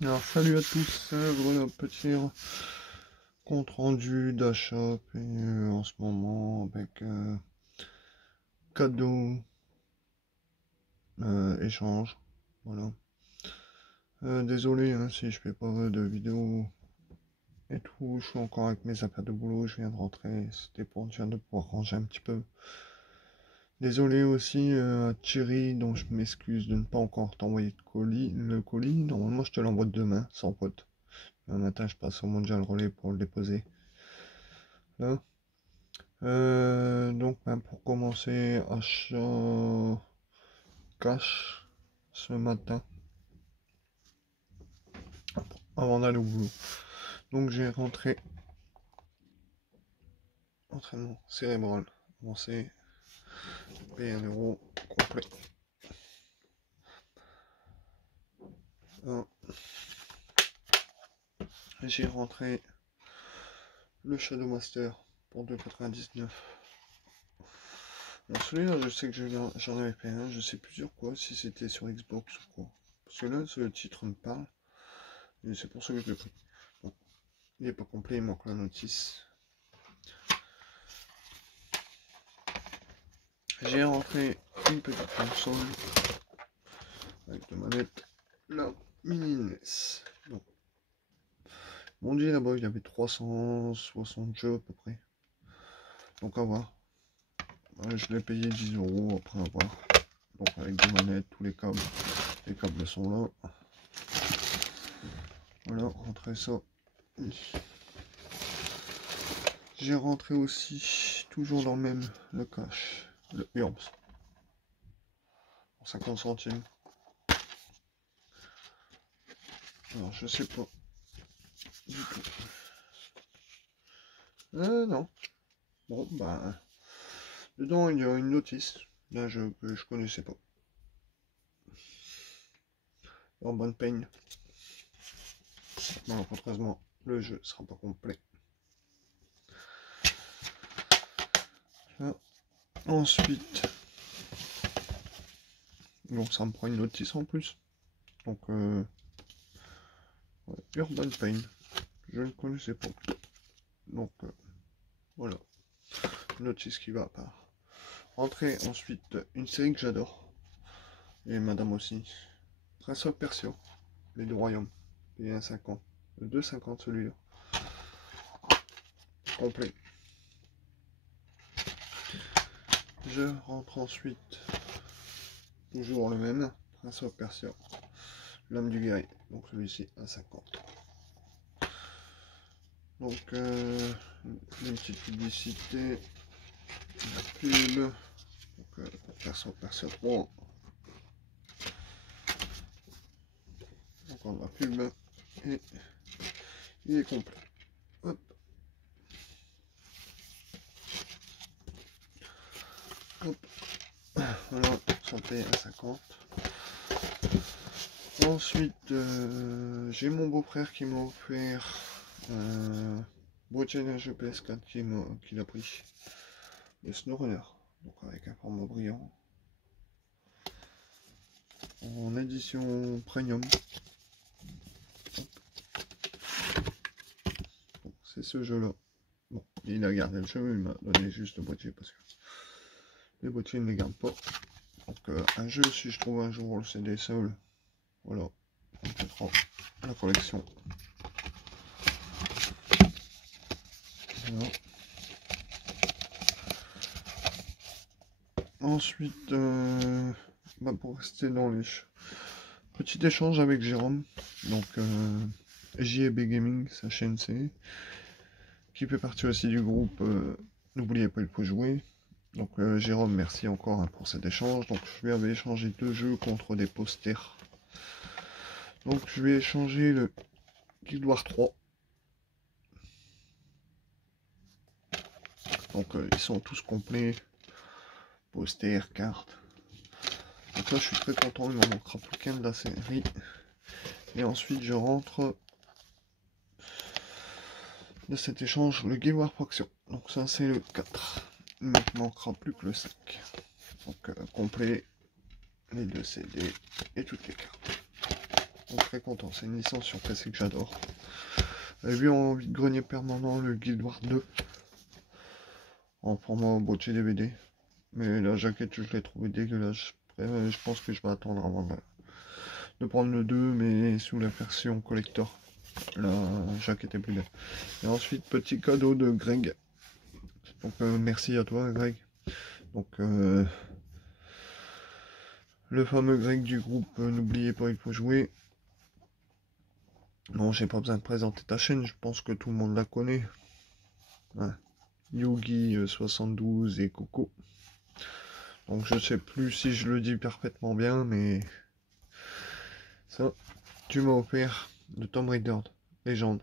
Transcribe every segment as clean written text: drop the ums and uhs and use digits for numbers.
Alors salut à tous, voilà petit compte rendu d'achat et en ce moment avec cadeau, échange, voilà. Désolé hein, si je fais pas de vidéo et tout, je suis encore avec mes affaires de boulot, je viens de rentrer, c'était pour dire de pouvoir ranger un petit peu. Désolé aussi à Thierry, dont je m'excuse de ne pas encore t'envoyer le colis, normalement je te l'envoie demain, sans faute. Un matin je passe au Mondial Relais pour le déposer. Là. Donc pour commencer, achat cash ce matin avant d'aller au boulot. Donc j'ai rentré entraînement cérébral avancé, paye 1 € complet. J'ai rentré le Shadow Master pour 2,99. Alors celui-là, je sais que j'en avais payé un, je sais plus sur quoi, si c'était sur Xbox ou quoi. Parce que là, ce titre me parle, et c'est pour ça que je l'ai pris. Bon, il n'est pas complet, il manque la notice. J'ai rentré une petite console avec de manette, la mini NES. Donc, mon dieu là-bas il y avait 360 jeux à peu près. Donc à voir. Je l'ai payé 10 € après avoir. Donc avec des manettes, tous les câbles sont là. Voilà, rentrer ça. J'ai rentré aussi, toujours dans le même, le cash, le Urbs. Pour 50 centimes. Alors je sais pas du tout. Non. Bon bah. Dedans il y a une notice d'un jeu que je connaissais pas. Urban Pain. Malheureusement, le jeu sera pas complet. Là. Ensuite, donc ça me prend une notice en plus. Donc, ouais, Urban Pain, je ne connaissais pas. Donc, voilà, notice qui va à part. Entrée ensuite, une série que j'adore, et madame aussi. Prince of Persia, les deux royaumes, et 1,50. Le 2,50 celui-là. Complet. Je rentre ensuite, toujours le même, Prince of Persia, l'âme du guerrier. Donc celui-ci, 1,50. Donc, une petite publicité, la pub, donc Persia 3. Encore la pub, et il est complet. Hop. Hop. Voilà, santé à 50. Ensuite, j'ai mon beau-frère qui m'a offert boîtier de PS4 qu'il a pris. Le SnowRunner, donc avec un format brillant. En édition premium. Bon, c'est ce jeu-là. Bon, il a gardé le jeu, il m'a donné juste le boîtier parce que les boîtiers ne les gardent pas. Donc un jeu, si je trouve un jour le CD seul, voilà, on mettra la collection. Voilà. Ensuite, pour rester dans les petits échanges avec Jérôme, donc JB Gaming, sa chaîne c'est, qui fait partie aussi du groupe N'oubliez pas il faut jouer. Donc Jérôme, merci encore hein, pour cet échange. Donc je lui avais échangé 2 jeux contre des posters. Donc je vais échanger le Guild Wars 3. Donc ils sont tous complets. Posters, cartes. Donc là je suis très content, il m'en manquera plus qu'un de la série. Et ensuite je rentre de cet échange le Guild Wars Proxio. Donc ça c'est le 4. Il ne manquera plus que le 5. Donc complet, les 2 CD et toutes les cartes. Donc très content, c'est une licence sur PC que j'adore. J'avais vu en vide-grenier permanent le Guild Wars 2 en format boîtier DVD. Mais la jaquette, je l'ai trouvé dégueulasse. Après, je pense que je vais attendre avant de prendre le 2, mais sous la version collector. La jaquette est plus belle. Et ensuite, petit cadeau de Greg. Donc merci à toi, Greg. Donc le fameux Greg du groupe N'oubliez pas, il faut jouer. Bon, j'ai pas besoin de présenter ta chaîne, je pense que tout le monde la connaît. Ouais. Yugi 72 et Coco. Donc je sais plus si je le dis parfaitement bien, mais ça, tu m'as offert de Tomb Raider Légende,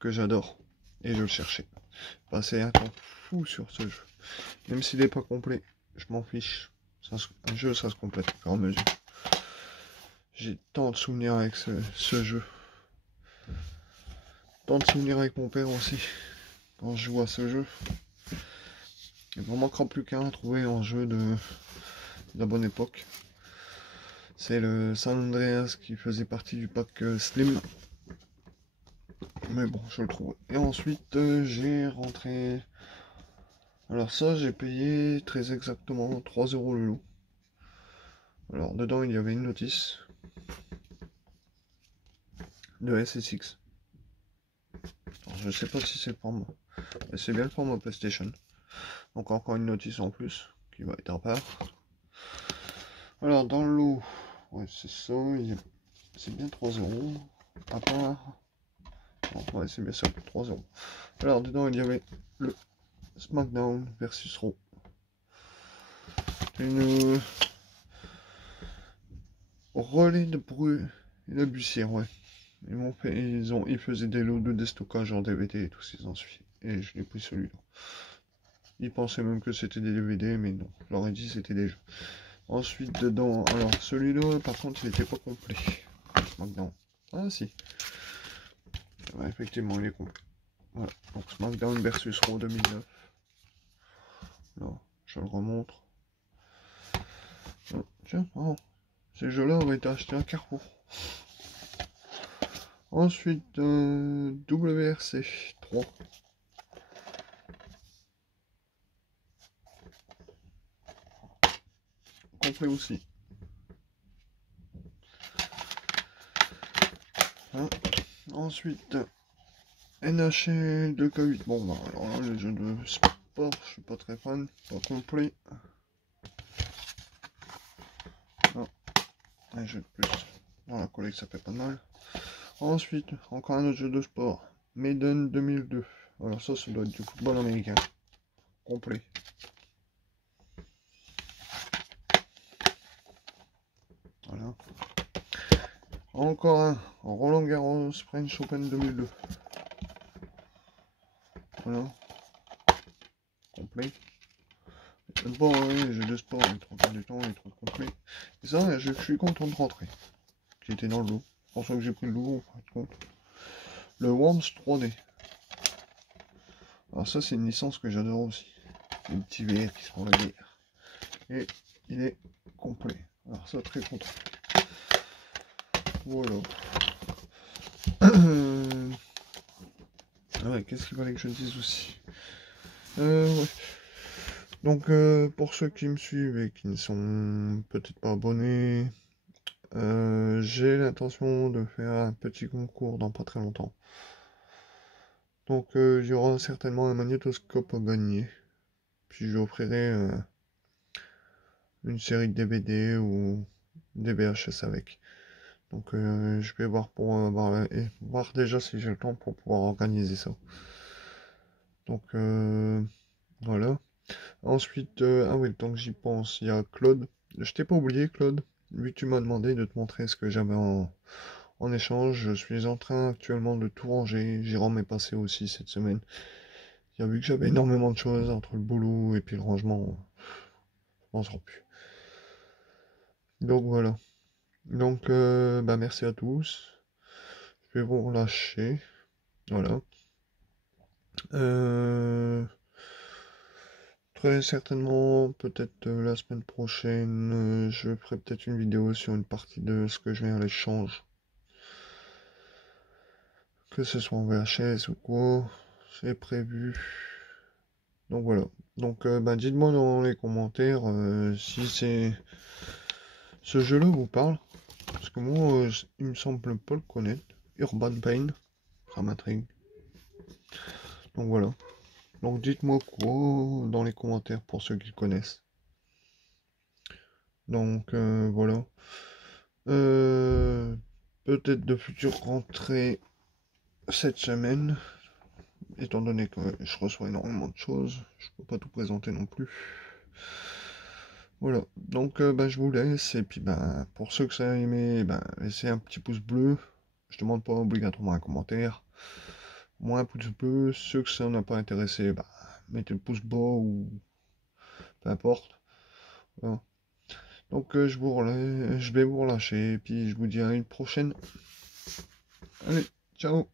que j'adore, et je le cherchais. Passer un temps fou sur ce jeu. Même s'il n'est pas complet, je m'en fiche. Un jeu, ça se complète au fur et à mesure. J'ai tant de souvenirs avec ce jeu. Tant de souvenirs avec mon père aussi, quand je joue à ce jeu. Il ne m'en manquera plus qu'un à trouver en jeu de la bonne époque. C'est le San Andreas qui faisait partie du pack Slim. Mais bon, je le trouve. Et ensuite, j'ai rentré... Alors ça, j'ai payé très exactement 3 € le lot. Alors, dedans, il y avait une notice de SSX. Alors, je sais pas si c'est le format. Mais c'est bien le format PlayStation. Donc encore une notice en plus, qui va être à part. Alors, dans le lot, ouais, c'est ça, c'est bien 3 € à part. Non, ouais, c'est bien ça, 3 €. Alors, dedans, il y avait le SmackDown versus Raw. Une relais de bruit et de bussière, ouais. Ils faisaient des lots de déstockage en DVD et tout ce qui s'ensuit. Et je l'ai pris celui-là. Ils pensaient même que c'était des DVD, mais non. Je leur ai dit c'était des jeux. Ensuite, dedans, alors celui-là, par contre, il n'était pas complet. SmackDown. Ah, si. Ouais, effectivement, il est complet. Voilà. Donc, SmackDown versus Raw 2009. Là, je le remontre. Oh, tiens, oh, ces jeux-là ont été achetés à Carrefour. Ensuite, WRC 3. Complet aussi. Hein. Ensuite, NHL 2K8. Bon, bah, alors là, les jeux de sport, je suis pas très fan. Pas complet. Non. Un jeu de plus. Dans la collègue, ça fait pas de mal. Ensuite, encore un autre jeu de sport. Maiden 2002. Alors ça doit être du football américain. Complet. Voilà. Encore un. Roland Garros French Open 2002. Voilà. Complet. Bon, oui, les jeux de sport, les 3 du temps, les 3 complets. Et ça, je suis content de rentrer. Qui était dans le lot. C'est pour ça que j'ai pris le lot, en fin de compte. Le Worms 3D. Alors ça, c'est une licence que j'adore aussi. Les petits VR qui se font la guerre. Et il est complet. Alors ça, très content. Voilà. Ah ouais, qu'est-ce qu'il fallait que je dise aussi? Ouais. Donc, pour ceux qui me suivent et qui ne sont peut-être pas abonnés, j'ai l'intention de faire un petit concours dans pas très longtemps. Donc, il y aura certainement un magnétoscope à gagner. Puis, j'offrirai une série de DVD ou des VHS avec. Donc, je vais voir pour voir déjà si j'ai le temps pour pouvoir organiser ça. Donc, voilà. Ensuite, ah oui, tant que j'y pense, il y a Claude. Je t'ai pas oublié, Claude. Vu que tu m'as demandé de te montrer ce que j'avais en échange, je suis en train actuellement de tout ranger. Jérôme est passé aussi cette semaine. Il a vu que j'avais énormément de choses entre le boulot et puis le rangement. On se rend plus. Donc voilà. Donc, bah merci à tous. Je vais vous relâcher. Voilà. Très certainement, peut-être la semaine prochaine, je ferai peut-être une vidéo sur une partie de ce que je viens à l'échange. que ce soit en VHS ou quoi, c'est prévu. Donc voilà. Donc dites-moi dans les commentaires si c'est ce jeu-là vous parle. Parce que moi, il me semble pas le connaître. Urban Pain, ça m'intrigue. Donc voilà. Donc dites-moi quoi dans les commentaires pour ceux qui le connaissent. Donc voilà. Euh, Peut-être de futures rentrées cette semaine, étant donné que je reçois énormément de choses, je peux pas tout présenter non plus. Voilà, donc je vous laisse, et puis pour ceux que ça a aimé, laissez un petit pouce bleu, je demande pas obligatoirement un commentaire, moi un pouce bleu, ceux que ça n'a pas intéressé, mettez le pouce bas ou peu importe. Voilà. Donc je vais vous relâcher, et puis je vous dis à une prochaine. Allez, ciao!